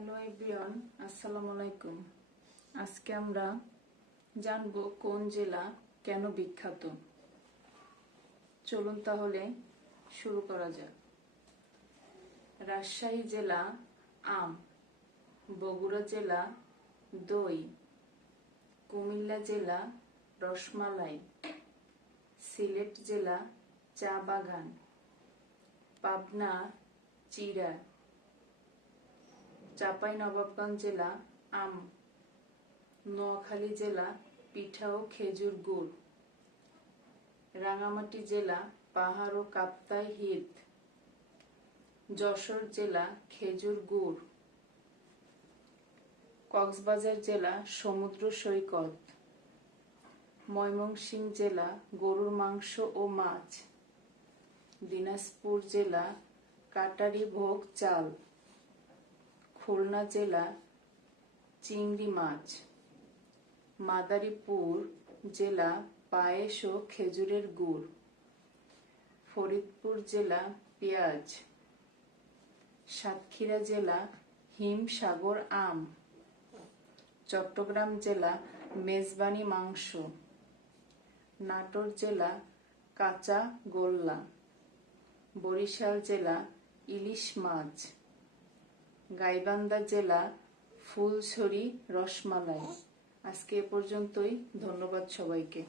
Hello everyone, আসসালামু আলাইকুম। আজকে আমরা জানবো কোন জেলা কেন বিখ্যাত। চলুন তাহলে শুরু করা যাক। রাজশাহী জেলা আম, বগুড়া জেলা দই, কুমিল্লা জেলা রসমালাই, সিলেট জেলা চা বাগান, পাবনা চিড়া, চাঁপাইনবাবগঞ্জ জেলা আম, নোয়াখালী জেলা পিঠা ও খেজুর গুড়, রাঙামাটি জেলা পাহাড় ও কাপ্তাই হ্রদ, যশোর জেলা খেজুর গুড়, কক্সবাজার জেলা সমুদ্র সৈকত, ময়মনসিংহ জেলা গরুর মাংস ও মাছ, দিনাজপুর জেলা কাটারি ভোগ চাল, খুলনা জেলা চিংড়ি মাছ, মাদারীপুর জেলা পায়েস ও খেজুরের গুড়, ফরিদপুর জেলা পেঁয়াজ, সাতক্ষীরা জেলা হিমসাগর আম, চট্টগ্রাম জেলা মেজবানি মাংস, নাটোর জেলা কাঁচা গোল্লা, বরিশাল জেলা ইলিশ মাছ, গাইবান্ধা জেলা ফুলছড়ি রসমালাই। আজকে এ পর্যন্তই। ধন্যবাদ সবাইকে।